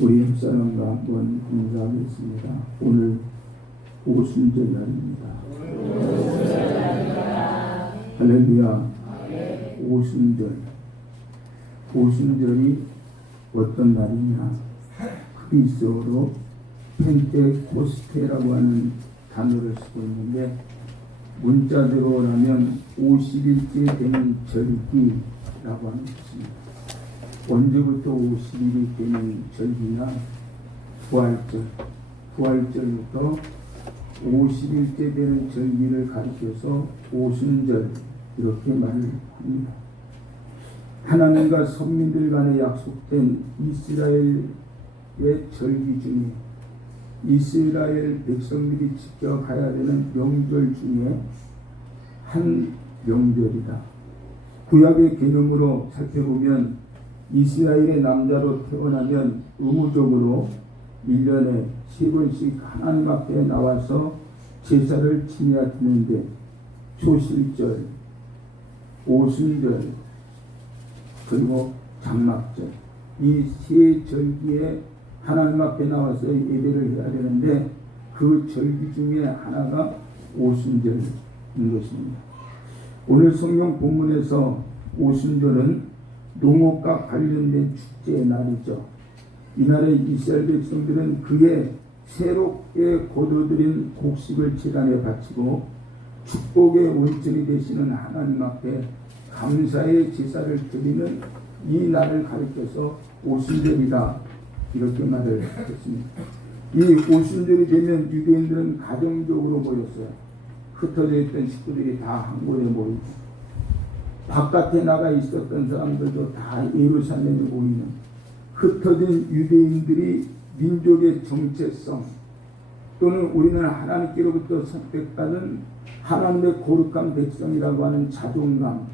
우리 옆사람과 한번 인사하겠습니다. 오늘 오순절 날입니다. 할렐루야. 오순절. 오순절이 어떤 날이냐? 그리스어로 펜테코스테라고 하는 단어를 쓰고 있는데, 문자대로라면 50일째 되는 절기라고 하는 것입니다. 언제부터 50일이 되는 절기냐? 부활절. 부활절부터 50일째 되는 절기를 가리켜서 오순절 이렇게 말을 합니다. 하나님과 선민들 간에 약속된 이스라엘의 절기 중에, 이스라엘 백성들이 지켜가야 되는 명절 중에 한 명절이다. 구약의 개념으로 살펴보면 이스라엘의 남자로 태어나면 의무적으로 1년에 3번씩 하나님 앞에 나와서 제사를 지내야 되는데, 초실절, 오순절, 그리고 장막절, 이 세 절기에 하나님 앞에 나와서 예배를 해야 되는데, 그 절기 중에 하나가 오순절인 것입니다. 오늘 성경 본문에서 오순절은 농업과 관련된 축제의 날이죠. 이날에 이스라엘 백성들은 그의 새롭게 거둬들인 곡식을 제단에 바치고 축복의 원천이 되시는 하나님 앞에 감사의 제사를 드리는 이 날을 가리켜서 오순절이다, 이렇게 말을 했습니다. 이 오순절이 되면 유대인들은 가정적으로 모였어요. 흩어져 있던 식구들이 다 한 곳에 모이고, 바깥에 나가 있었던 사람들도 다 예루살렘에 모이는, 흩어진 유대인들이 민족의 정체성, 또는 우리는 하나님께로부터 선택받은 하나님의 거룩한 백성이라고 하는 자존감,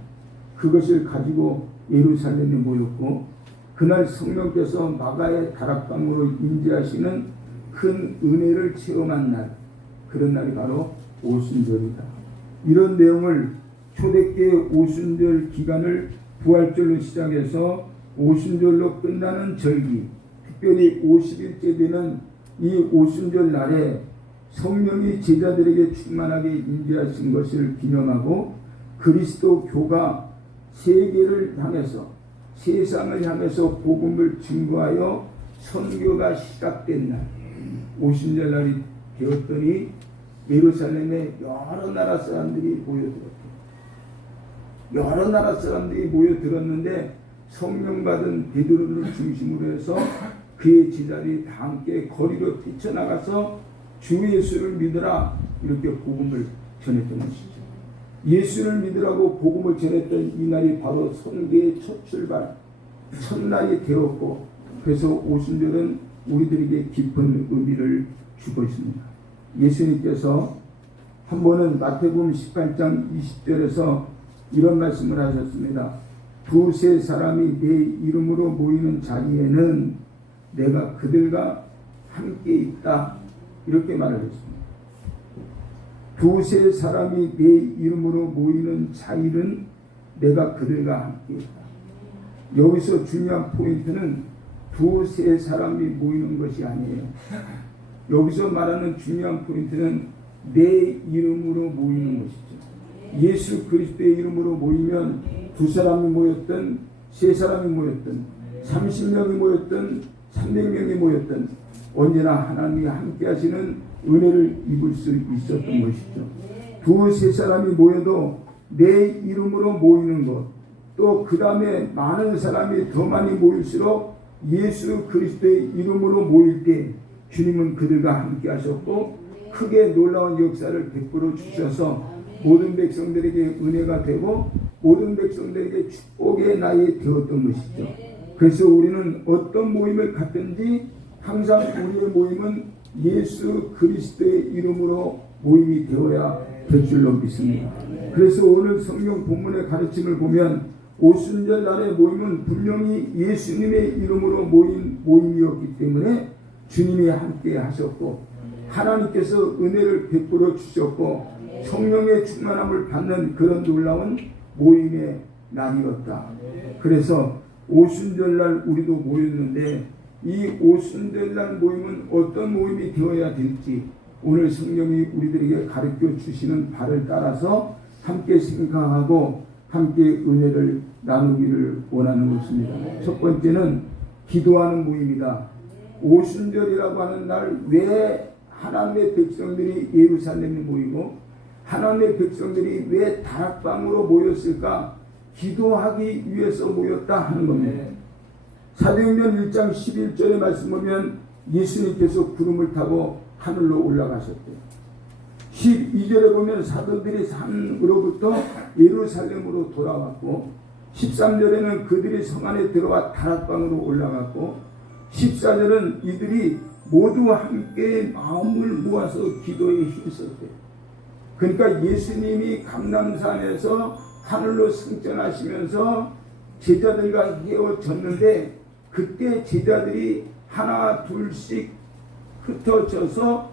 그것을 가지고 예루살렘에 모였고, 그날 성령께서 마가의 다락방으로 임재하시는 큰 은혜를 체험한 날, 그런 날이 바로 오순절이다. 이런 내용을 초대교회 오순절 기간을 부활절로 시작해서 오순절로 끝나는 절기, 특별히 50일째 되는 이 오순절 날에 성령이 제자들에게 충만하게 임재하신 것을 기념하고, 그리스도 교가 세계를 향해서, 세상을 향해서 복음을 증거하여 선교가 시작된 날, 오순절 날이 되었더니 예루살렘에 여러 나라 사람들이 모여들었다. 여러 나라 사람들이 모여들었는데, 성령 받은 베드로를 중심으로 해서 그의 제자들이 다 함께 거리로 뛰쳐나가서 주 예수를 믿으라, 이렇게 복음을 전했던 것이죠. 예수를 믿으라고 복음을 전했던 이 날이 바로 선교의 첫 출발, 첫날이 되었고, 그래서 오순절은 우리들에게 깊은 의미를 주고 있습니다. 예수님께서 한 번은 마태복음 18장 20절에서 이런 말씀을 하셨습니다. 두세 사람이 내 이름으로 모이는 자리에는 내가 그들과 함께 있다, 이렇게 말을 했습니다. 두세 사람이 내 이름으로 모이는 자리는 내가 그들과 함께 있다. 여기서 중요한 포인트는 두세 사람이 모이는 것이 아니에요. 여기서 말하는 중요한 포인트는 내 이름으로 모이는 것이죠. 예수 그리스도의 이름으로 모이면 두 사람이 모였든, 세 사람이 모였든, 30명이 모였든, 300명이 모였든, 언제나 하나님이 함께 하시는 은혜를 입을 수 있었던 것이죠. 두세 사람이 모여도 내 이름으로 모이는 것, 또 그 다음에 많은 사람이 더 많이 모일수록 예수 그리스도의 이름으로 모일 때 주님은 그들과 함께 하셨고, 크게 놀라운 역사를 베풀어 주셔서 모든 백성들에게 은혜가 되고 모든 백성들에게 축복의 날이 되었던 것이죠. 그래서 우리는 어떤 모임을 갖든지 항상 우리의 모임은 예수 그리스도의 이름으로 모임이 되어야 될 줄로 믿습니다. 그래서 오늘 성경 본문의 가르침을 보면 오순절 날의 모임은 분명히 예수님의 이름으로 모인 모임이었기 때문에 주님이 함께 하셨고, 하나님께서 은혜를 베풀어 주셨고, 성령의 충만함을 받는 그런 놀라운 모임의 날이었다. 그래서 오순절날 우리도 모였는데 이 오순절날 모임은 어떤 모임이 되어야 될지 오늘 성령이 우리들에게 가르쳐 주시는 바를 따라서 함께 생각하고 함께 은혜를 나누기를 원하는 것입니다. 첫 번째는 기도하는 모임이다. 오순절이라고 하는 날 왜 하나님의 백성들이 예루살렘에 모이고 하나님의 백성들이 왜 다락방으로 모였을까? 기도하기 위해서 모였다 하는 겁니다. 사도행전 1장 11절의 말씀 보면 예수님께서 구름을 타고 하늘로 올라가셨대요. 12절에 보면 사도들이 산으로부터 예루살렘으로 돌아왔고 13절에는 그들이 성 안에 들어와 다락방으로 올라갔고 14절은 이들이 모두 함께 마음을 모아서 기도에 힘썼대요. 그러니까 예수님이 감람산에서 하늘로 승천하시면서 제자들과 헤어졌는데 그때 제자들이 하나 둘씩 흩어져서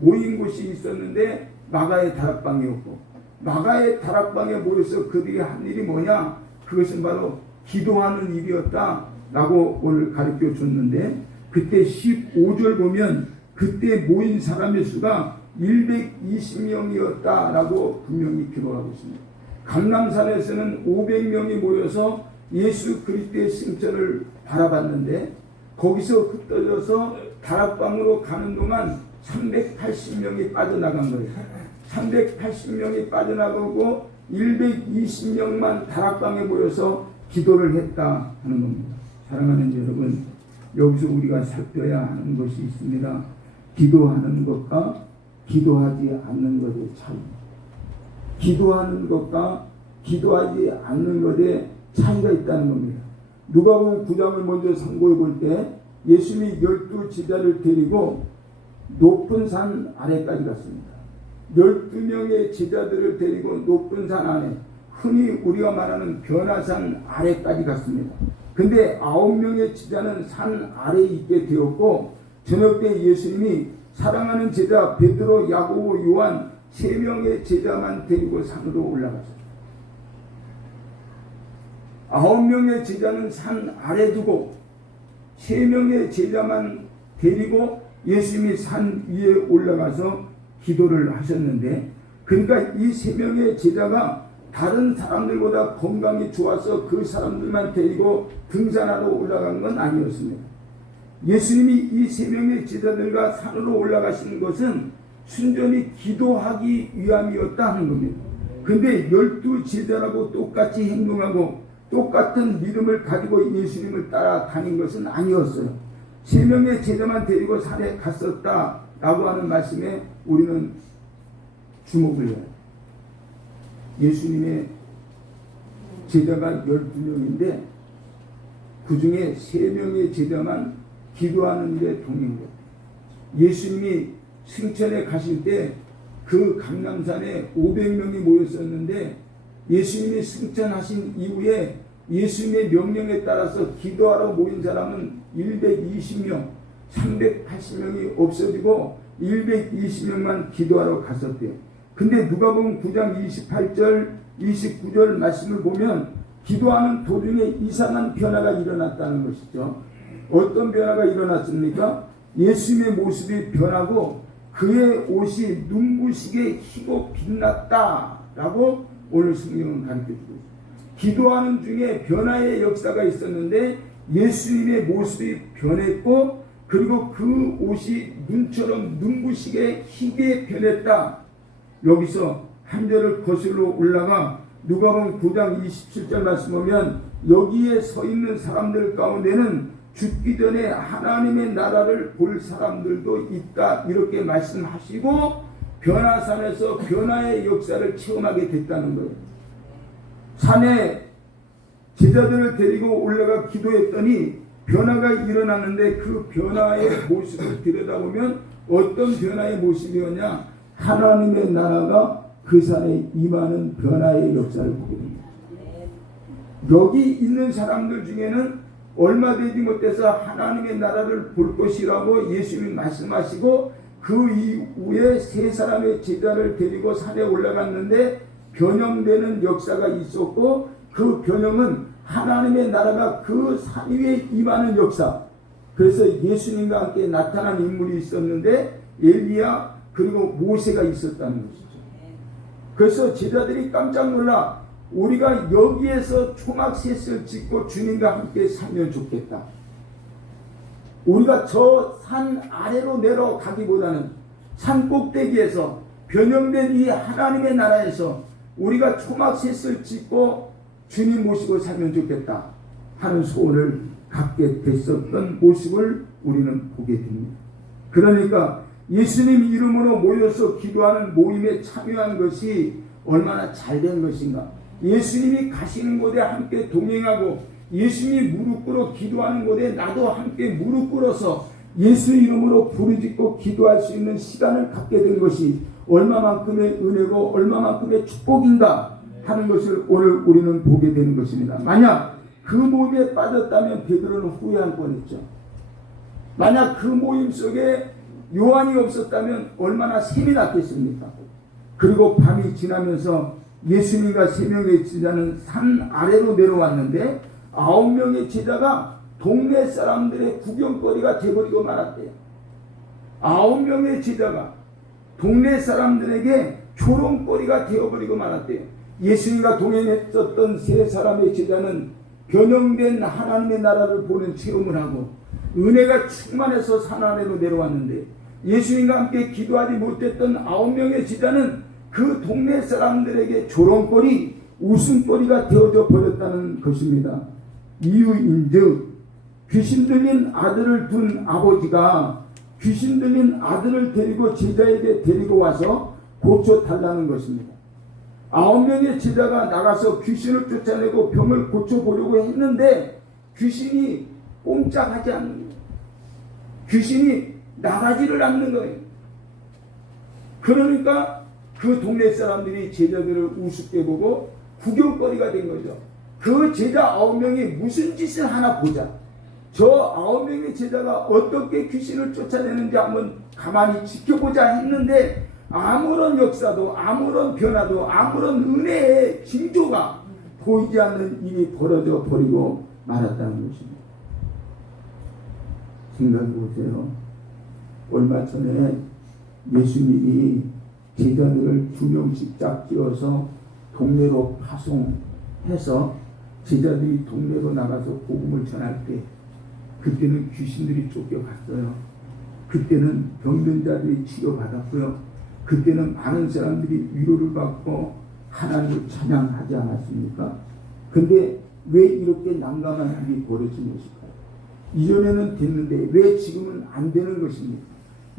모인 곳이 있었는데 마가의 다락방이었고 마가의 다락방에 모여서 그들이 한 일이 뭐냐? 그것은 바로 기도하는 일이었다 라고 오늘 가르쳐 줬는데 그때 15절 보면 그때 모인 사람의 수가 120명이었다 라고 분명히 기록하고 있습니다. 감람산에서는 500명이 모여서 예수 그리스도의 승천을 바라봤는데 거기서 흩어져서 다락방으로 가는 동안 380명이 빠져나간 거예요. 380명이 빠져나가고 120명만 다락방에 모여서 기도를 했다 하는 겁니다. 사랑하는 여러분, 여기서 우리가 살펴야 하는 것이 있습니다. 기도하는 것과 기도하지 않는 것의 차이. 기도하는 것과 기도하지 않는 것에 차이가 있다는 겁니다. 누가복음 9장을 먼저 참고해 볼 때 예수님이 12제자를 데리고 높은 산 아래까지 갔습니다. 12명의 제자들을 데리고 높은 산 안에 흔히 우리가 말하는 변화산 아래까지 갔습니다. 근데 9명의 제자는 산 아래에 있게 되었고 저녁 때 예수님이 사랑하는 제자 베드로, 야고보, 요한 3명의 제자만 데리고 산으로 올라가셨습니다. 9명의 제자는 산 아래 두고 3명의 제자만 데리고 예수님이 산 위에 올라가서 기도를 하셨는데 그러니까 이 3명의 제자가 다른 사람들보다 건강이 좋아서 그 사람들만 데리고 등산하러 올라간 건 아니었습니다. 예수님이 이 3명의 제자들과 산으로 올라가시는 것은 순전히 기도하기 위함이었다 하는 겁니다. 근데 12제자라고 똑같이 행동하고 똑같은 믿음을 가지고 예수님을 따라다닌 것은 아니었어요. 3명의 제자만 데리고 산에 갔었다라고 하는 말씀에 우리는 주목을 해요. 예수님의 제자가 12명인데 그 중에 3명의 제자만 기도하는 일에 동행했어요. 예수님이 승천에 가실 때 그 감람산에 500명이 모였었는데 예수님이 승천하신 이후에 예수님의 명령에 따라서 기도하러 모인 사람은 120명, 380명이 없어지고 120명만 기도하러 갔었대요. 근데 누가복음 9장 28절, 29절 말씀을 보면 기도하는 도중에 이상한 변화가 일어났다는 것이죠. 어떤 변화가 일어났습니까? 예수님의 모습이 변하고 그의 옷이 눈부시게 희고 빛났다라고 오늘 성경은 가르쳐주고 있습니다. 기도하는 중에 변화의 역사가 있었는데 예수님의 모습이 변했고 그리고 그 옷이 눈처럼 눈부시게 희게 변했다. 여기서 한 절을 거슬러 올라가 누가복음 9장 27절 말씀 보면 여기에 서 있는 사람들 가운데는 죽기 전에 하나님의 나라를 볼 사람들도 있다 이렇게 말씀하시고 변화산에서 변화의 역사를 체험하게 됐다는 거예요. 산에 제자들을 데리고 올라가 기도했더니 변화가 일어났는데 그 변화의 모습을 들여다보면 어떤 변화의 모습이었냐? 하나님의 나라가 그 산에 임하는 변화의 역사를 보게 됩니다. 여기 있는 사람들 중에는 얼마 되지 못해서 하나님의 나라를 볼 것이라고 예수님이 말씀하시고 그 이후에 3사람의 제자를 데리고 산에 올라갔는데 변형되는 역사가 있었고 그 변형은 하나님의 나라가 그 산 위에 임하는 역사. 그래서 예수님과 함께 나타난 인물이 있었는데 엘리야 그리고 모세가 있었다는 것이죠. 그래서 제자들이 깜짝 놀라 우리가 여기에서 초막셋을 짓고 주님과 함께 살면 좋겠다. 우리가 저 산 아래로 내려가기보다는 산 꼭대기에서 변형된 이 하나님의 나라에서 우리가 초막셋을 짓고 주님 모시고 살면 좋겠다 하는 소원을 갖게 됐었던 모습을 우리는 보게 됩니다. 그러니까 예수님 이름으로 모여서 기도하는 모임에 참여한 것이 얼마나 잘된 것인가. 예수님이 가시는 곳에 함께 동행하고 예수님이 무릎 꿇어 기도하는 곳에 나도 함께 무릎 꿇어서 예수 이름으로 부르짖고 기도할 수 있는 시간을 갖게 된 것이 얼마만큼의 은혜고 얼마만큼의 축복인가 하는 것을 오늘 우리는 보게 되는 것입니다. 만약 그 모임에 빠졌다면 베드로는 후회할 뻔했죠. 만약 그 모임 속에 요한이 없었다면 얼마나 셈이 났겠습니까? 그리고 밤이 지나면서 예수님과 3명의 제자는 산 아래로 내려왔는데 9명의 제자가 동네 사람들의 구경거리가 되어버리고 말았대요. 9명의 제자가 동네 사람들에게 조롱거리가 되어버리고 말았대요. 예수님과 동행했었던 3사람의 제자는 변형된 하나님의 나라를 보는 체험을 하고 은혜가 충만해서 산 아래로 내려왔는데 예수님과 함께 기도하지 못했던 9명의 제자는 그 동네 사람들에게 조롱거리, 웃음거리가 되어져 버렸다는 것입니다. 이유인즉 귀신 들린 아들을 둔 아버지가 귀신 들린 아들을 데리고 제자에게 데리고 와서 고쳐달라는 것입니다. 9명의 제자가 나가서 귀신을 쫓아내고 병을 고쳐보려고 했는데 귀신이 꼼짝하지 않는 거예요. 귀신이 나가지를 않는 거예요. 그러니까 그 동네 사람들이 제자들을 우습게 보고 구경거리가 된 거죠. 그 제자 9명이 무슨 짓을 하나 보자. 저 9명의 제자가 어떻게 귀신을 쫓아내는지 한번 가만히 지켜보자 했는데 아무런 역사도 아무런 변화도 아무런 은혜의 징조가 보이지 않는 일이 벌어져 버리고 말았다는 것입니다. 생각해 보세요. 얼마 전에 예수님이 제자들을 2명씩 짝 지어서 동네로 파송해서 제자들이 동네로 나가서 복음을 전할 때 그때는 귀신들이 쫓겨갔어요. 그때는 병든 자들이 치료받았고요. 그때는 많은 사람들이 위로를 받고 하나님을 찬양하지 않았습니까? 근데 왜 이렇게 난감한 일이 벌어진 것일까요? 이전에는 됐는데 왜 지금은 안 되는 것입니까?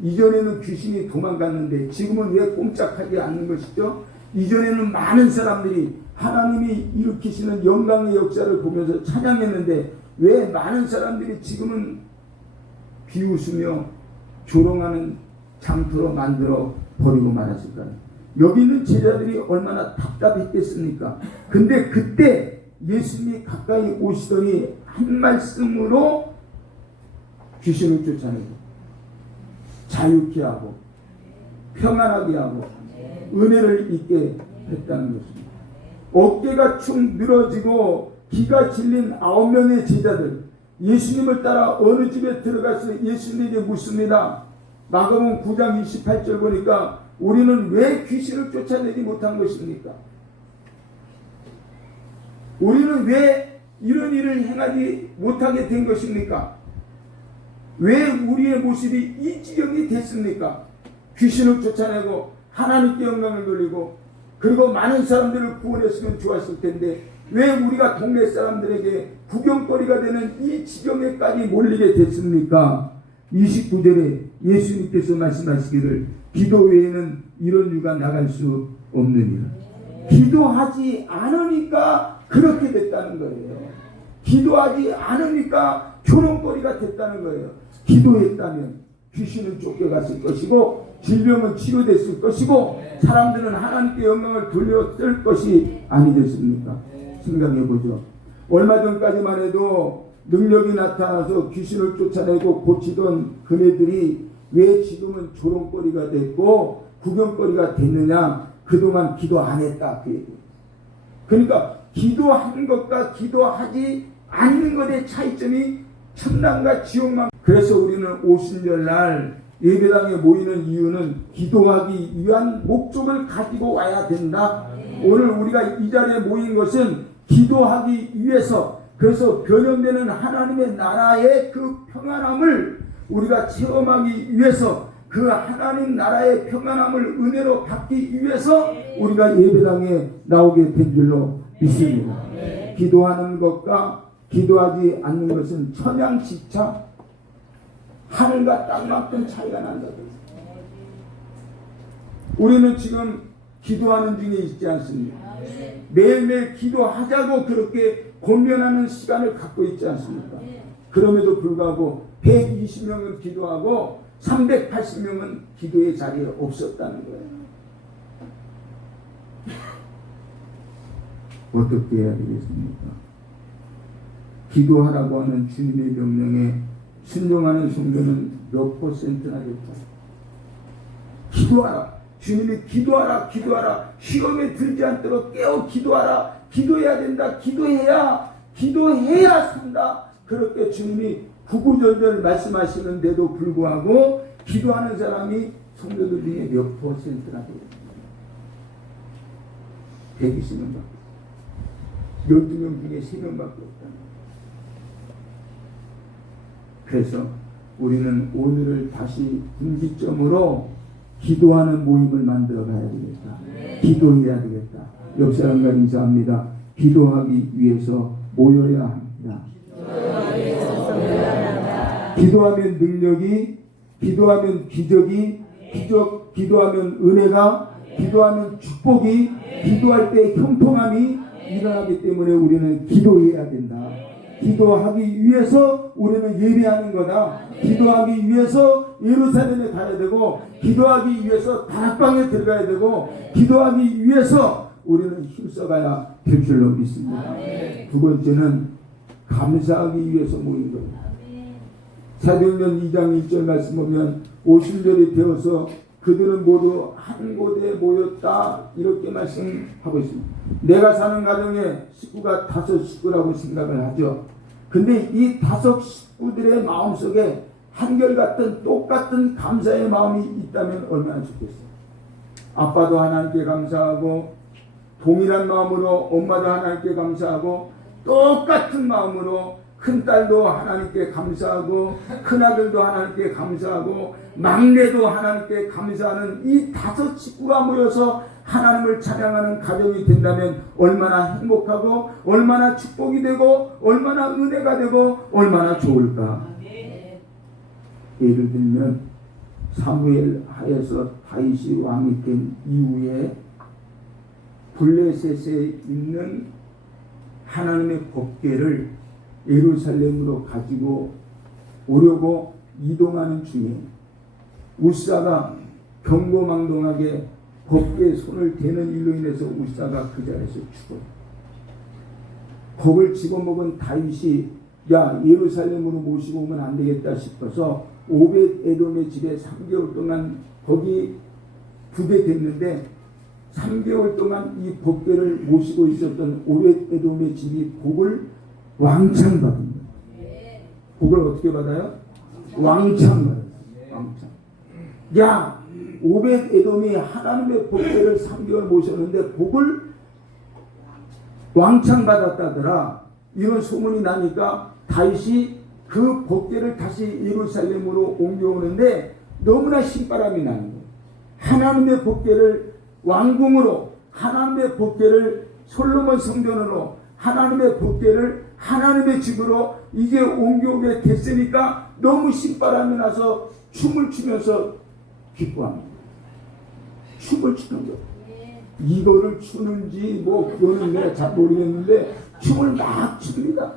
이전에는 귀신이 도망갔는데 지금은 왜 꼼짝하지 않는 것이죠? 이전에는 많은 사람들이 하나님이 일으키시는 영광의 역사를 보면서 찬양했는데 왜 많은 사람들이 지금은 비웃으며 조롱하는 장터로 만들어 버리고 말았을까요? 여기 있는 제자들이 얼마나 답답했겠습니까? 근데 그때 예수님이 가까이 오시더니 한 말씀으로 귀신을 쫓아내고 자유케 하고 평안하게 하고 은혜를 잊게 했다는 것입니다. 어깨가 축 늘어지고 기가 질린 9명의 제자들 예수님을 따라 어느 집에 들어가서 예수님에게 묻습니다. 마가복음 9장 28절 보니까 우리는 왜 귀신을 쫓아내지 못한 것입니까? 우리는 왜 이런 일을 행하지 못하게 된 것입니까? 왜 우리의 모습이 이 지경이 됐습니까? 귀신을 쫓아내고 하나님께 영광을 돌리고 그리고 많은 사람들을 구원했으면 좋았을 텐데 왜 우리가 동네 사람들에게 구경거리가 되는 이 지경에까지 몰리게 됐습니까? 29절에 예수님께서 말씀하시기를 기도 외에는 이런 일과 나갈 수 없느니라. 기도하지 않으니까 그렇게 됐다는 거예요. 기도하지 않으니까 조롱거리가 됐다는 거예요. 기도했다면 귀신은 쫓겨갔을 것이고 질병은 치료됐을 것이고 사람들은 하나님께 영광을 돌렸을 것이 아니겠습니까? 생각해보죠. 얼마 전까지만 해도 능력이 나타나서 귀신을 쫓아내고 고치던 그네들이 왜 지금은 조롱거리가 됐고 구경거리가 됐느냐? 그동안 기도 안 했다. 그 얘기. 그러니까 기도하는 것과 기도하지 않는 것의 차이점이 천당과 지옥만 그래서 우리는 오순절날 예배당에 모이는 이유는 기도하기 위한 목적을 가지고 와야 된다. 오늘 우리가 이 자리에 모인 것은 기도하기 위해서, 그래서 변형되는 하나님의 나라의 그 평안함을 우리가 체험하기 위해서, 그 하나님 나라의 평안함을 은혜로 받기 위해서 우리가 예배당에 나오게 된 줄로 믿습니다. 기도하는 것과 기도하지 않는 것은 천양지차, 하늘과 땅만큼 차이가 난다. 우리는 지금 기도하는 중에 있지 않습니까? 매일매일 기도하자고 그렇게 권면하는 시간을 갖고 있지 않습니까? 그럼에도 불구하고 120명은 기도하고 380명은 기도의 자리에 없었다는 거예요. 어떻게 해야 되겠습니까? 기도하라고 하는 주님의 명령에 순종하는 성도는 몇 퍼센트나 될까? 기도하라. 주님이 기도하라, 기도하라. 시험에 들지 않도록 깨어 기도하라. 기도해야 된다. 기도해야 산다. 그렇게 주님이 구구절절 말씀하시는데도 불구하고 기도하는 사람이 성도들 중에 몇 퍼센트나 되겠습니까? 120명밖에. 12명 중에 3명밖에 없다. 그래서 우리는 오늘을 다시 분기점으로 기도하는 모임을 만들어 가야 되겠다. 기도해야 되겠다. 옆 사람과 인사합니다. 기도하기 위해서 모여야 합니다. 기도하면 능력이, 기도하면 기적이, 기도하면 은혜가, 기도하면 축복이, 기도할 때 형통함이 일어나기 때문에 우리는 기도해야 된다. 기도하기 위해서 우리는 예배하는 거다. 기도하기 위해서 예루살렘에 가야 되고, 기도하기 위해서 다락방에 들어가야 되고, 기도하기 위해서 우리는 힘써가야 될 줄로 믿습니다. 두 번째는 감사하기 위해서 모인 거예요. 사도행전 2장 1절 말씀 보면 오순절이 되어서 그들은 모두 한 곳에 모였다, 이렇게 말씀하고 있습니다. 내가 사는 가정에 식구가 5 식구라고 생각을 하죠. 근데 이 5 식구들의 마음속에 한결같은 똑같은 감사의 마음이 있다면 얼마나 좋겠어요. 아빠도 하나님께 감사하고, 동일한 마음으로 엄마도 하나님께 감사하고, 똑같은 마음으로 큰딸도 하나님께 감사하고, 큰아들도 하나님께 감사하고, 막내도 하나님께 감사하는 이 5 식구가 모여서 하나님을 찬양하는 가정이 된다면 얼마나 행복하고, 얼마나 축복이 되고, 얼마나 은혜가 되고, 얼마나 좋을까. 예를 들면 사무엘 하에서 다윗이 왕이 된 이후에 블레셋에 있는 하나님의 법궤를 예루살렘으로 가지고 오려고 이동하는 중에 우사가 경고망동하게 법궤에 손을 대는 일로 인해서 우사가 그 자리에서 죽어요. 겁을 집어먹은 다윗이 야, 예루살렘으로 모시고 오면 안 되겠다 싶어서 오벳 에돔의 집에 3개월 동안 거기 부대됐는데, 3개월 동안 이 법궤를 모시고 있었던 오벳 에돔의 집이 복을 왕창 받은 거예요. 복을 어떻게 받아요? 왕창 받아요. 왕창. 야, 오벳 에돔이 하나님의 법궤를 3개월 모셨는데 복을 왕창 받았다더라. 이런 소문이 나니까 다윗이 그 법궤를 다시 예루살렘으로 옮겨오는데 너무나 신바람이 나는 거예요. 하나님의 법궤를 왕궁으로, 하나님의 법궤를 솔로몬 성전으로, 하나님의 법궤를 하나님의 집으로 이제 옮겨오게 됐으니까 너무 신바람이 나서 춤을 추면서 기뻐합니다. 춤을 추는 거예요. 이거를 추는지 뭐 그거는 내가 잘 모르겠는데 춤을 막 춥니다.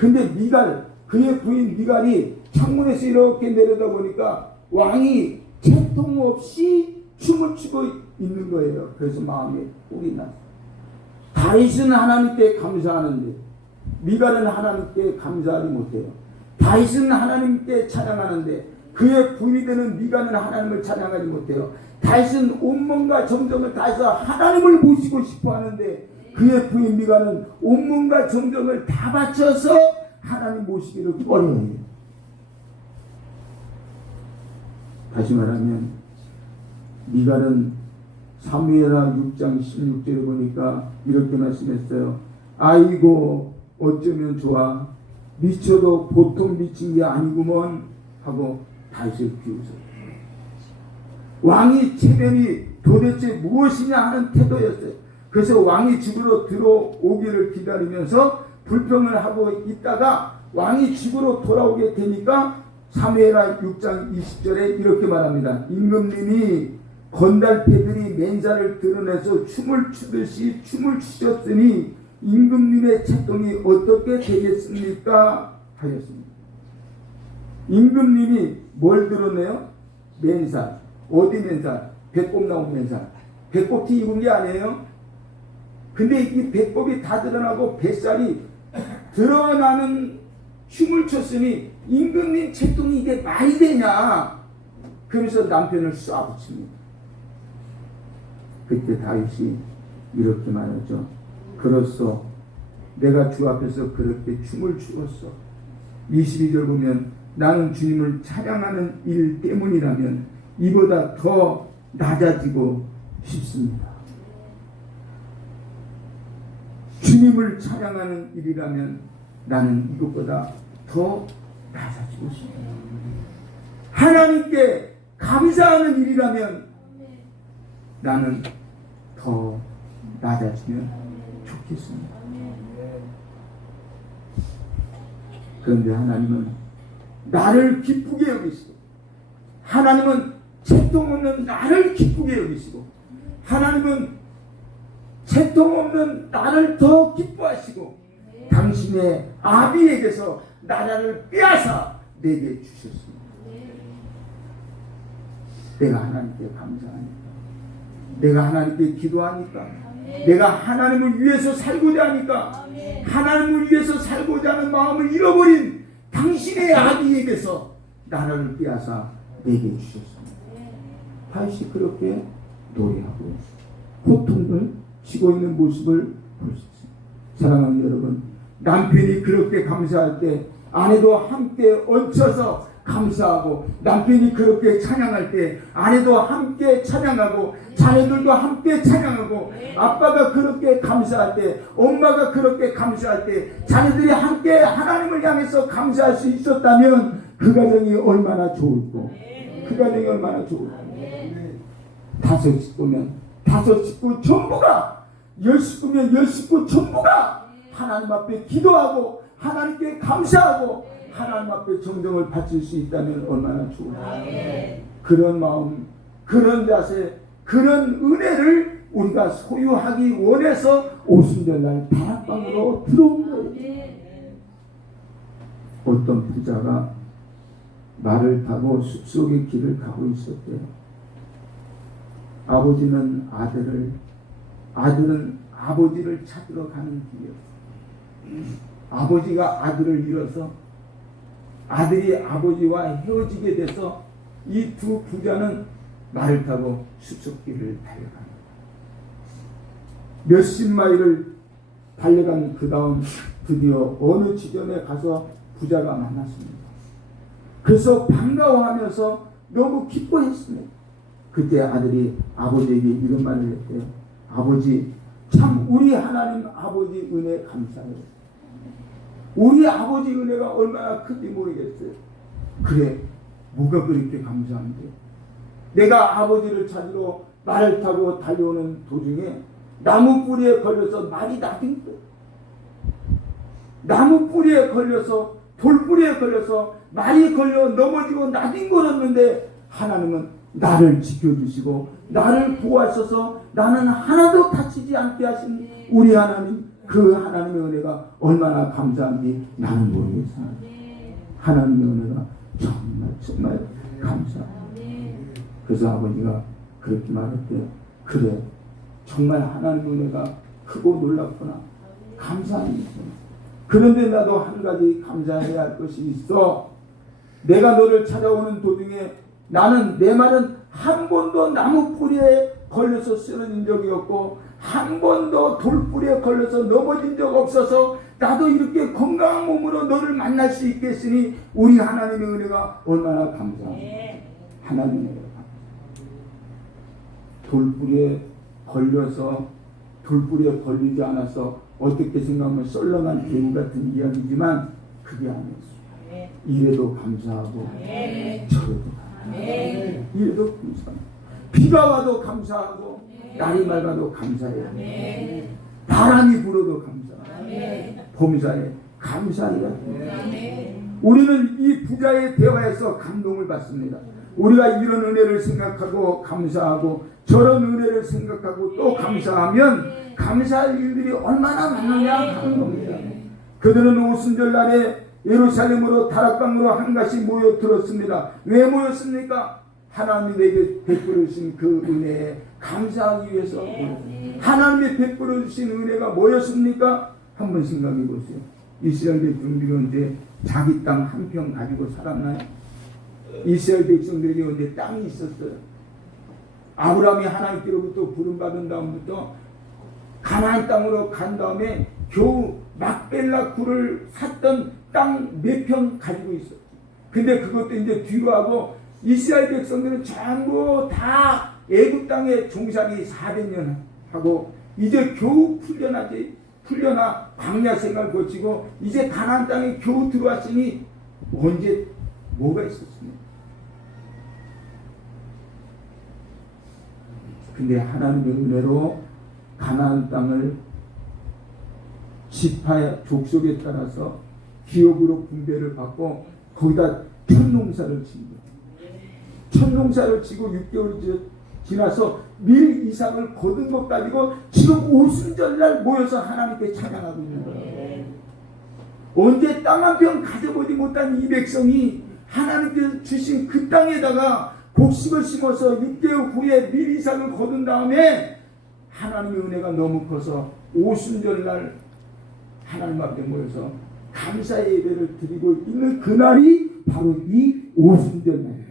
근데 미갈, 그의 부인 미갈이 창문에서 이렇게 내려다보니까 왕이 채통 없이 춤을 추고 있는 거예요. 그래서 마음에 꿀이 났어요. 다윗은 하나님께 감사하는데 미갈은 하나님께 감사하지 못해요. 다윗은 하나님께 찬양하는데 그의 부인이 되는 미갈은 하나님을 찬양하지 못해요. 다윗은 온몸과 정성을 다해서 하나님을 모시고 싶어 하는데 그의 부인 미갈은 온몸과 정성을 다 바쳐서 하나님 모시기를 꺼려해요. 다시 말하면 미갈은 사무엘하 6장 16절에 보니까 이렇게 말씀했어요. 아이고 어쩌면 좋아, 미쳐도 보통 미친 게 아니구먼 하고 다윗을 비웃었어요. 왕이 체면이 도대체 무엇이냐 하는 태도였어요. 그래서 왕이 집으로 들어오기를 기다리면서 불평을 하고 있다가 왕이 집으로 돌아오게 되니까 사무엘하 6장 20절에 이렇게 말합니다. 임금님이 건달패들이 맨살을 드러내서 춤을 추듯이 춤을 추셨으니 임금님의 채통이 어떻게 되겠습니까? 하였습니다. 임금님이 뭘 드러내요? 맨살. 어디 맨살? 배꼽 나온 맨살. 배꼽티 입은 게 아니에요. 근데 이 배꼽이 다 드러나고 뱃살이 드러나는 춤을 췄으니 임금님 채통이 이게 말이 되냐? 그러면서 남편을 쏴붙입니다. 그때 다윗이 이렇게 말하죠. 그렇소, 내가 주 앞에서 그렇게 춤을 추었어. 22절 보면 나는 주님을 찬양하는 일 때문이라면 이보다 더 낮아지고 싶습니다. 주님을 찬양하는 일이라면 나는 이것보다 더 낮아지고 싶습니다. 하나님께 감사하는 일이라면 나는 더 낮아지면 좋겠습니다. 그런데 하나님은 나를 기쁘게 여기시고, 하나님은 채통 없는 나를 기쁘게 여기시고, 하나님은 채통 없는 나를 더 기뻐하시고, 당신의 아비에게서 나라를 빼앗아 내게 주셨습니다. 내가 하나님께 감사하니까, 내가 하나님께 기도하니까, 내가 하나님을 위해서 살고자 하니까, 하나님을 위해서 살고자 하는 마음을 잃어버린 당신의 아비에게서 나라를 빼앗아 내게 주셨습니다. 다윗이 그렇게 노래하고 고통을 지고 있는 모습을 볼 수 있습니다. 사랑하는 여러분, 남편이 그렇게 감사할 때 아내도 함께 얹혀서 감사하고, 남편이 그렇게 찬양할 때 아내도 함께 찬양하고, 자녀들도 함께 찬양하고, 아빠가 그렇게 감사할 때, 엄마가 그렇게 감사할 때, 자녀들이 함께 하나님을 향해서 감사할 수 있었다면 그 가정이 얼마나 좋을까. 그 가정이 얼마나 좋을까. 5식구면 5식구 전부가, 10식구면 10식구 전부가 하나님 앞에 기도하고 하나님께 감사하고 하나님 앞에 정정을 바칠 수 있다면 얼마나 좋을까. 그런 마음, 그런 자세, 그런 은혜를 우리가 소유하기 원해서 오순절날 다락방으로 들어온 거예요. 어떤 부자가 말을 타고 숲속의 길을 가고 있었대요. 아버지는 아들은 아버지를 찾으러 가는 길이었어요. 아버지가 아들을 잃어서 아들이 아버지와 헤어지게 돼서 이 두 부자는 말을 타고 숲속길을 달려갑니다. 몇십 마일을 달려간 그 다음 드디어 어느 지점에 가서 부자가 만났습니다. 그래서 반가워하면서 너무 기뻐했습니다. 그때 아들이 아버지에게 이런 말을 했대요. 아버지, 참 우리 하나님 아버지 은혜 감사해요. 우리 아버지 은혜가 얼마나 큰지 모르겠어요. 그래, 뭐가 그렇게 감사한데? 내가 아버지를 찾으러 말을 타고 달려오는 도중에 나무 뿌리에 걸려서 말이 나딘 거예요. 나무 뿌리에 걸려서, 돌뿌리에 걸려서 말이 걸려 넘어지고 나뒹굴었는데 하나님은 나를 지켜주시고 나를 보호하셔서 나는 하나도 다치지 않게 하신 우리 하나님, 그 하나님의 은혜가 얼마나 감사한지 나는 모르겠어요. 하나님의 은혜가 정말 감사해요. 그래서 아버지가 그렇게 말했대요. 그래, 정말 하나님의 은혜가 크고 놀랍구나. 감사합니다. 그런데 나도 한 가지 감사해야 할 것이 있어. 내가 너를 찾아오는 도중에 나는, 내 말은 한 번도 나무 뿌리에 걸려서 쓰러진 적이 없고 한 번도 돌뿌리에 걸려서 넘어진 적 없어서 나도 이렇게 건강한 몸으로 너를 만날 수 있겠으니 우리 하나님의 은혜가 얼마나 감사합니다. 하나님의 은혜가 돌뿌리에 걸려서 돌뿌리에 걸리지 않아서 어떻게 생각하면 썰렁한 개우 같은 이야기지만 그게 아니었어요. 이래도 감사하고 저래도 감사하고 이래도 감사하고 비가 와도 감사하고 날이 맑아도 감사해요. 바람이 불어도 감사해요. 범사에 감사해야 돼요. 우리는 이 부자의 대화에서 감동을 받습니다. 우리가 이런 은혜를 생각하고 감사하고 저런 은혜를 생각하고 또 감사하면 감사할 일들이 얼마나 많느냐 하는 겁니다. 그들은 오순절날에 예루살렘으로 다락방으로 한가시 모여들었습니다. 왜 모였습니까? 하나님이 내게 베풀어 주신 그 은혜에 감사하기 위해서. 하나님이 베풀어 주신 은혜가 뭐였습니까? 한번 생각해 보세요. 이스라엘 백성들이 언제 자기 땅 한 평 가지고 살았나요? 이스라엘 백성들에게 언제 땅이 있었어요? 아브라함이 하나님께로부터 부름받은 다음부터 가나안 땅으로 간 다음에 겨우 막벨라 굴을 샀던 땅 몇 평 가지고 있었죠. 근데 그것도 이제 뒤로 하고 이스라엘 백성들은 전부 다 애굽 땅에 종살이 400년 하고 이제 겨우 풀려나 광야 생활 거치고 이제 가나안 땅에 겨우 들어왔으니 언제 뭐가 있었습니까? 근데 하나님의 은혜로 가나안 땅을 지파 족속에 따라서 기업으로 분배를 받고 거기다 천농사를 친 거예요. 천농사를 치고 6개월 지나서 밀 이상을 거둔 것 가지고 지금 오순절날 모여서 하나님께 찬양하고 있는 거예요. 언제 땅 한 평 가져보지 못한 이 백성이 하나님께서 주신 그 땅에다가 곡식을 심어서 6개월 후에 밀 이상을 거둔 다음에 하나님의 은혜가 너무 커서 오순절날 하나님 앞에 모여서 감사의 예배를 드리고 있는 그날이 바로 이 오순절날이에요.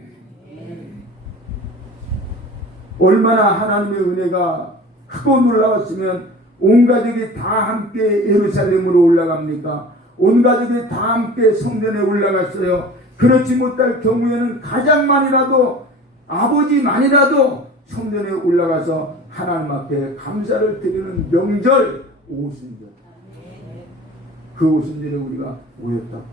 얼마나 하나님의 은혜가 크고 놀라웠으면 온 가족이 다 함께 예루살렘으로 올라갑니까? 온 가족이 다 함께 성전에 올라갔어요. 그렇지 못할 경우에는 가장만이라도 아버지만이라도 성전에 올라가서 하나님 앞에 감사를 드리는 명절 오순절. 그 오순절에 우리가 모였다고.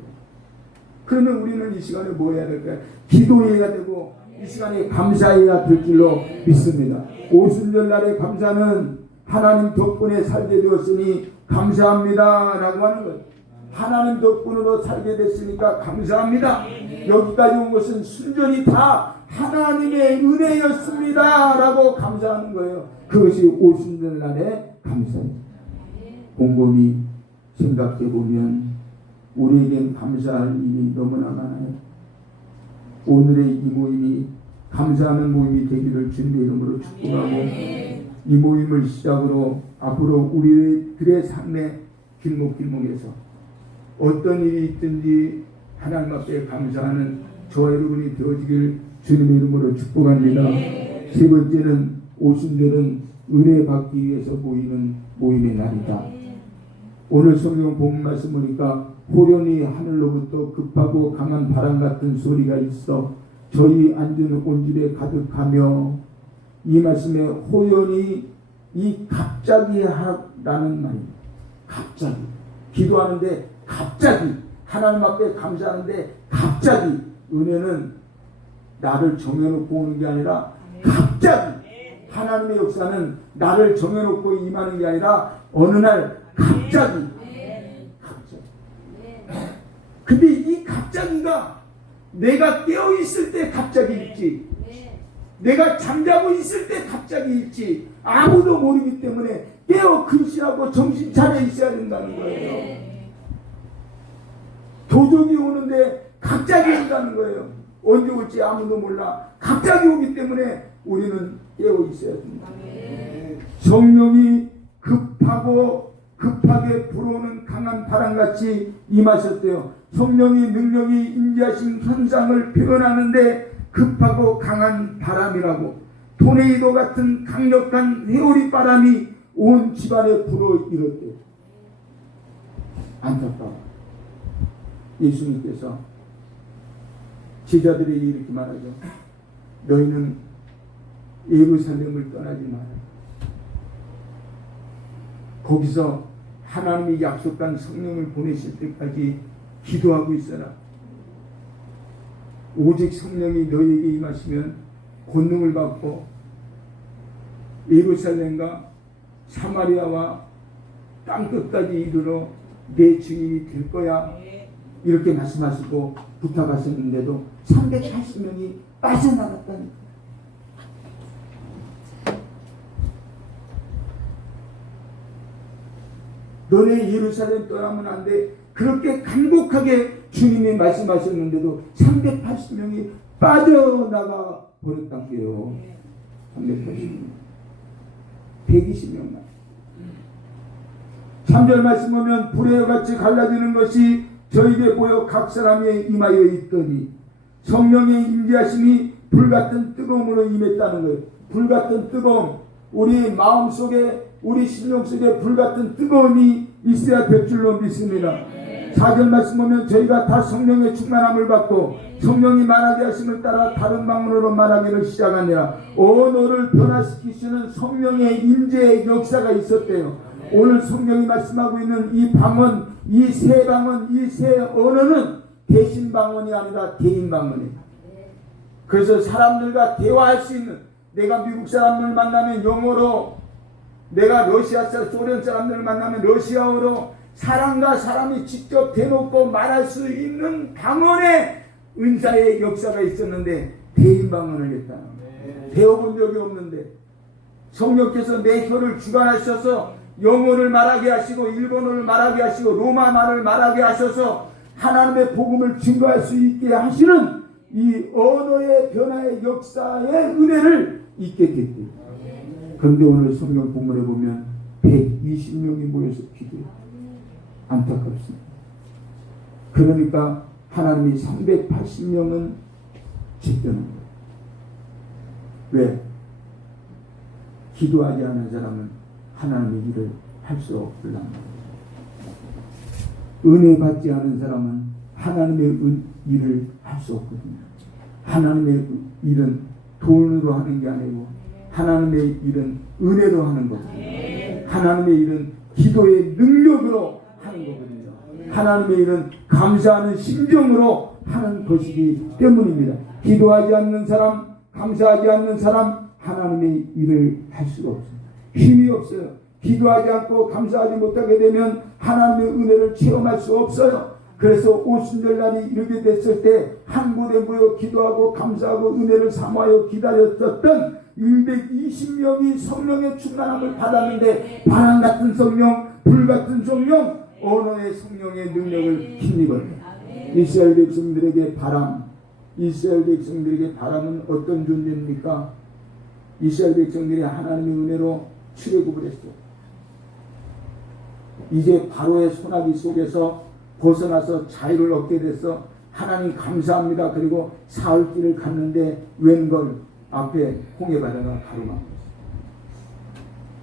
그러면 우리는 이 시간에 뭐 해야 될까요? 기도해야 되고 이 시간에 감사해야 될 줄로 믿습니다. 오순절 날의 감사는 하나님 덕분에 살게 되었으니 감사합니다 라고 하는 거예요. 하나님 덕분으로 살게 됐으니까 감사합니다. 여기까지 온 것은 순전히 다 하나님의 은혜였습니다 라고 감사하는 거예요. 그것이 오순절 날의 감사입니다. 곰곰이 생각해보면 우리에겐 감사할 일이 너무나 많아요. 오늘의 이 모임이 감사하는 모임이 되기를 주님의 이름으로 축복하고 이 모임을 시작으로 앞으로 우리들의 삶의 길목길목에서 어떤 일이 있든지 하나님 앞에 감사하는 저와 여러분이 되어지길 주님의 이름으로 축복합니다. 세 번째는 오순절은 은혜 받기 위해서 모이는 모임의 날이다. 오늘 성경 본문 말씀 보니까 호련히 하늘로부터 급하고 강한 바람 같은 소리가 있어 저희 앉은 온집에 가득하며, 이 말씀에 호련히 이 갑자기 하라는 말입니다. 갑자기 기도하는데 갑자기 하나님 앞에 감사하는데 갑자기 은혜는 나를 정해놓고 오는 게 아니라 갑자기 하나님의 역사는 나를 정해놓고 임하는 게 아니라 어느 날 갑자기. 근데 이 갑자기가 내가 깨어있을 때 갑자기 있지, 내가 잠자고 있을 때 갑자기 있지, 아무도 모르기 때문에 깨어 근신하고 정신 차려 있어야 된다는 거예요. 도둑이 오는데 갑자기 온다는 거예요. 언제 올지 아무도 몰라. 갑자기 오기 때문에 우리는 깨어 있어야 된다. 성령이 급하게 불어오는 강한 바람같이 임하셨대요. 성령이 능력이 임재하신 현상을 표현하는데 급하고 강한 바람이라고, 토네이도 같은 강력한 회오리 바람이 온 집안에 불어 일었대요. 안타까워. 예수님께서 제자들에게 이렇게 말하죠. 너희는 예루살렘을 떠나지 마라. 거기서 하나님이 약속한 성령을 보내실 때까지 기도하고 있어라. 오직 성령이 너희에게 임하시면 권능을 받고 예루살렘과 사마리아와 땅끝까지 이르러 내 증인이 될 거야. 이렇게 말씀하시고 부탁하셨는데도 380명이 빠져나갔다는 거예요. 너네 예루살렘 떠나면 안 돼. 그렇게 간곡하게 주님이 말씀하셨는데도 380명이 빠져나가 버렸단 게요. 380명. 120명만. 3절 말씀 보면 불의 같이 갈라지는 것이 저에게 보여 각 사람에 임하여 있더니 성령의 임재하심이 불같은 뜨거움으로 임했다는 거예요. 불같은 뜨거움. 우리 마음속에 우리 심령 속에 불같은 뜨거움이 있어야 될 줄로 믿습니다. 4절 말씀 보면 저희가 다 성령의 충만함을 받고 성령이 말하게 하심을 따라 다른 방언으로 말하기를 시작하니라. 언어를 변화시키시는 성령의 임재의 역사가 있었대요. 오늘 성령이 말씀하고 있는 이 방언, 이 새 방언, 이 새 언어는 대신 방언이 아니라 대인 방언이에요. 그래서 사람들과 대화할 수 있는, 내가 미국 사람들 만나면 영어로, 내가 러시아 사람, 소련 사람들을 만나면 러시아어로 사람과 사람이 직접 대놓고 말할 수 있는 방언의 은사의 역사가 있었는데 대인 방언을 했다는 거예요. 배워본 적이 없는데 성령께서 내 혀를 주관하셔서 영어를 말하게 하시고 일본어를 말하게 하시고 로마 말을 말하게 하셔서 하나님의 복음을 증거할 수 있게 하시는 이 언어의 변화의 역사의 은혜를 잊게 됐대요. 그런데 오늘 성경 본문에 보면 120명이 모여서 기도해요. 안타깝습니다. 그러니까 하나님이 380명은 짓드는 거예요. 왜? 기도하지 않은 사람은 하나님의 일을 할 수 없을라. 은혜 받지 않은 사람은 하나님의 일을 할 수 없거든요. 하나님의 일은 돈으로 하는 게 아니고 하나님의 일은 은혜로 하는 거거든요. 하나님의 일은 기도의 능력으로 하는 거거든요. 하나님의 일은 감사하는 심정으로 하는 것이기 때문입니다. 기도하지 않는 사람, 감사하지 않는 사람, 하나님의 일을 할 수가 없습니다. 힘이 없어요. 기도하지 않고 감사하지 못하게 되면 하나님의 은혜를 체험할 수 없어요. 그래서 오순절날이 이르게 됐을 때 한 곳에 모여 기도하고 감사하고 은혜를 사모하여 기다렸었던 120명이 성령의 충만함을 받았는데 바람 같은 성령, 불 같은 성령, 언어의 성령의 능력을 힘입었다. 이스라엘 백성들에게 바람, 이스라엘 백성들에게 바람은 어떤 존재입니까? 이스라엘 백성들이 하나님의 은혜로 출애굽을 했어요. 이제 바로의 소나기 속에서 벗어나서 자유를 얻게 돼서 하나님 감사합니다. 그리고 사흘길을 갔는데 웬걸 앞에 홍해 바다가 가로막고 있어요.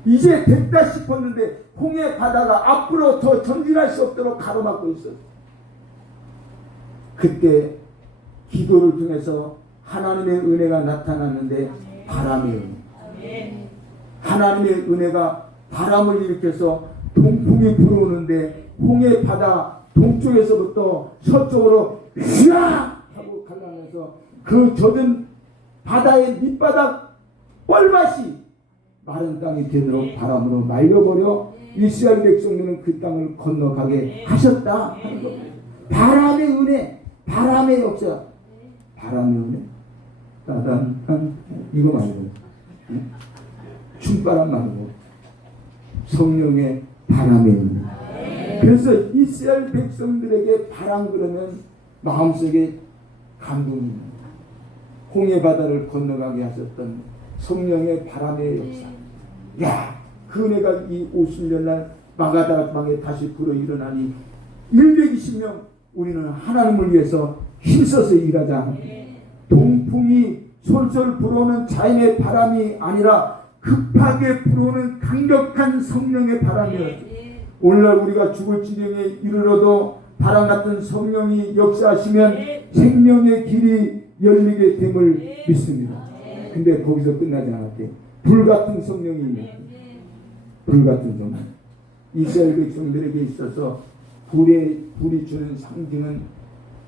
이제 됐다 싶었는데 홍해 바다가 앞으로 더 전진할 수 없도록 가로막고 있어요. 그때 기도를 통해서 하나님의 은혜가 나타났는데 바람의 은혜. 하나님의 은혜가 바람을 일으켜서 동풍이 불어오는데 홍해 바다 동쪽에서부터 서쪽으로 휘악 하고 갈라면서 그 젖은 바다의 밑바닥 뻘밭이 마른 땅이 되도록 바람으로 말려버려 이스라엘 백성들은 그 땅을 건너가게 하셨다 하는 겁니다. 바람의 은혜, 바람의 역사. 바람의 은혜. 따단 이거 말고 춤바람 말고 성령의 바람의 은혜. 그래서 이스라엘 백성들에게 바람 그러면 마음속에 감동입니다. 홍해 바다를 건너가게 하셨던 성령의 바람의 역사. 야, 그 은혜가 이 오순절날 마가다락방에 다시 불어 일어나니 120명 우리는 하나님을 위해서 힘써서 일하자. 동풍이 솔솔 불어오는 자연의 바람이 아니라 급하게 불어오는 강력한 성령의 바람이었죠. 오늘날 우리가 죽을 지경에 이르러도 바람 같은 성령이 역사하시면 생명의 길이 열리게 됨을 믿습니다. 근데 거기서 끝나지 않았대. 불같은 성령이 임했대. 불같은 성령. 이스라엘 백성들에게 있어서 불이 주는 상징은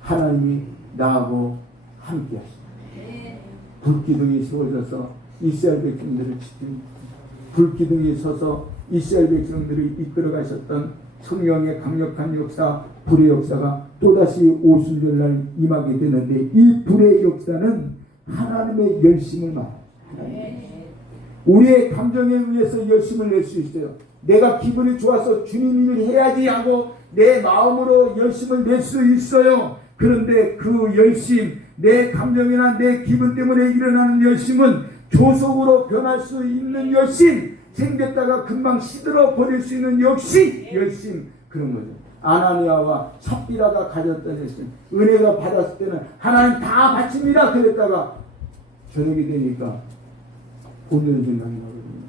하나님이 나하고 함께 하십니다. 불기둥이 세워져서 이스라엘 백성들을 지킵니다. 불기둥이 서서 이스라엘 백성들을 이끌어 가셨던 성령의 강력한 역사, 불의 역사가 또다시 오순절날 임하게 되는데, 이 불의 역사는 하나님의 열심을 말합니다. 우리의 감정에 의해서 열심을 낼 수 있어요. 내가 기분이 좋아서 주님 일을 해야지 하고 내 마음으로 열심을 낼 수 있어요. 그런데 그 열심, 내 감정이나 내 기분 때문에 일어나는 열심은 조속으로 변할 수 있는 열심, 생겼다가 금방 시들어 버릴 수 있는 열심, 그런 거죠. 아나니아와 삽비라가 가졌던 열심, 은혜가 받았을 때는 하나님 다 바칩니다 그랬다가 저녁이 되니까 본전 생각이 나거든요.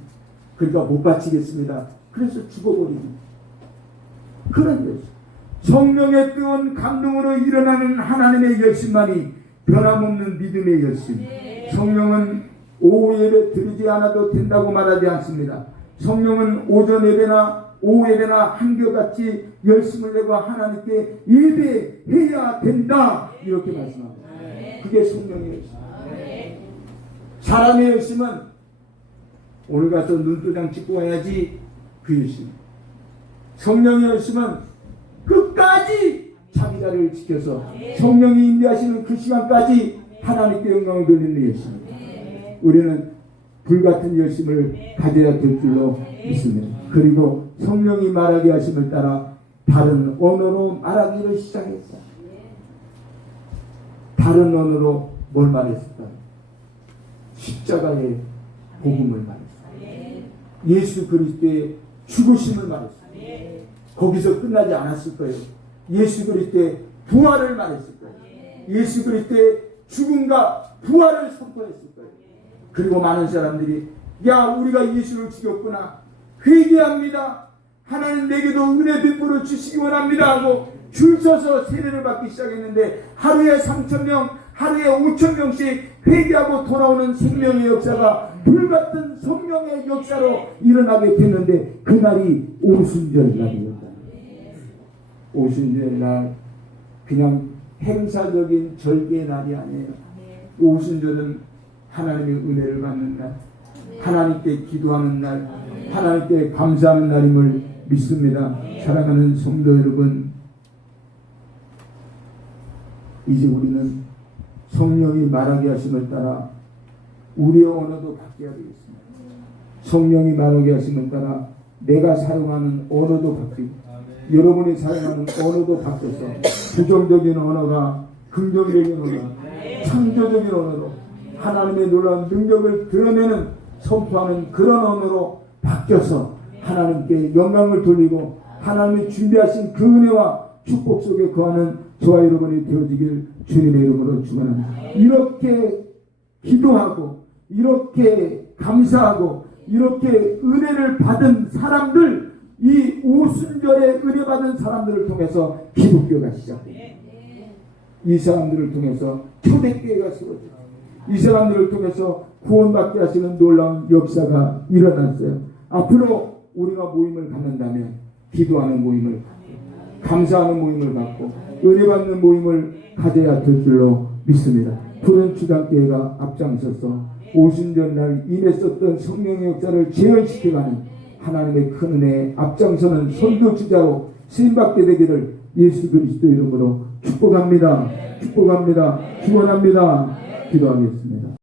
그러니까 못 바치겠습니다. 그래서 죽어버립니다. 그런 열심, 성령의 뜨거운 감동으로 일어나는 하나님의 열심만이 변함없는 믿음의 열심. 성령은 오후 예배 드리지 않아도 된다고 말하지 않습니다. 성령은 오전 예배나 오후 예배나 한결같이 열심을 내고 하나님께 예배해야 된다, 이렇게 말씀합니다. 그게 성령의 열심. 사람의 열심은 오늘 가서 눈도장 찍고 와야지, 그 열심. 성령의 열심은 끝까지 자기 자리를 지켜서 성령이 인도하시는 그 시간까지 하나님께 영광을 돌리는 열심. 우리는 불같은 열심을 가져야 될 줄로 믿습니다. 그리고 성령이 말하게 하심을 따라 다른 언어로 말하기를 시작했어요. 다른 언어로 뭘 말했을까요? 십자가의 복음을 말했어요. 예수 그리스도의 죽으심을 말했어요. 거기서 끝나지 않았을 거예요. 예수 그리스도의 부활을 말했을 거예요. 예수 그리스도의 죽음과 부활을 선포했을 거예요. 그리고 많은 사람들이 야, 우리가 예수를 죽였구나, 회개합니다, 하나님 내게도 은혜 베풀어 주시기 원합니다 하고 줄 서서 세례를 받기 시작했는데, 하루에 3,000명, 하루에 5,000명씩 회개하고 돌아오는 생명의 역사가 불같은 성령의 역사로 일어나게 됐는데, 그날이 오순절 날이었다. 오순절 날 그냥 행사적인 절개의 날이 아니에요. 오순절은 하나님의 은혜를 받는 날, 하나님께 기도하는 날, 하나님께 감사하는 날임을 믿습니다. 사랑하는 성도 여러분, 이제 우리는 성령이 말하게 하심을 따라 우리의 언어도 바뀌어야 되겠습니다. 성령이 말하게 하심을 따라 내가 사용하는 언어도 바뀌고, 여러분이 사용하는 언어도 바뀌어서 부정적인 언어가 긍정적인 언어, 창조적인 언어로 하나님의 놀라운 능력을 드러내는, 선포하는 그런 언어로 바뀌어서 하나님께 영광을 돌리고 하나님이 준비하신 그 은혜와 축복 속에 거하는 저와 여러분이 되어지길 주님의 이름으로 축원합니다. 이렇게 기도하고 이렇게 감사하고 이렇게 은혜를 받은 사람들, 이 오순절에 은혜 받은 사람들을 통해서 기독교가 시작됩니다. 이 사람들을 통해서 초대교회가 세워져요. 이 사람들을 통해서 구원받게 하시는 놀라운 역사가 일어났어요. 앞으로 우리가 모임을 갖는다면 기도하는 모임을, 감사하는 모임을 갖고 은혜 받는 모임을 가져야 될 줄로 믿습니다. 푸른 추장교회가 앞장서서 오순절날 임했었던 성령의 역사를 재현시켜가는 하나님의 큰 은혜에 앞장서는 선교지자로 쓰임받게 되기를 예수 그리스도 이름으로 축복합니다. 축복합니다. 축원합니다. 기도하겠습니다.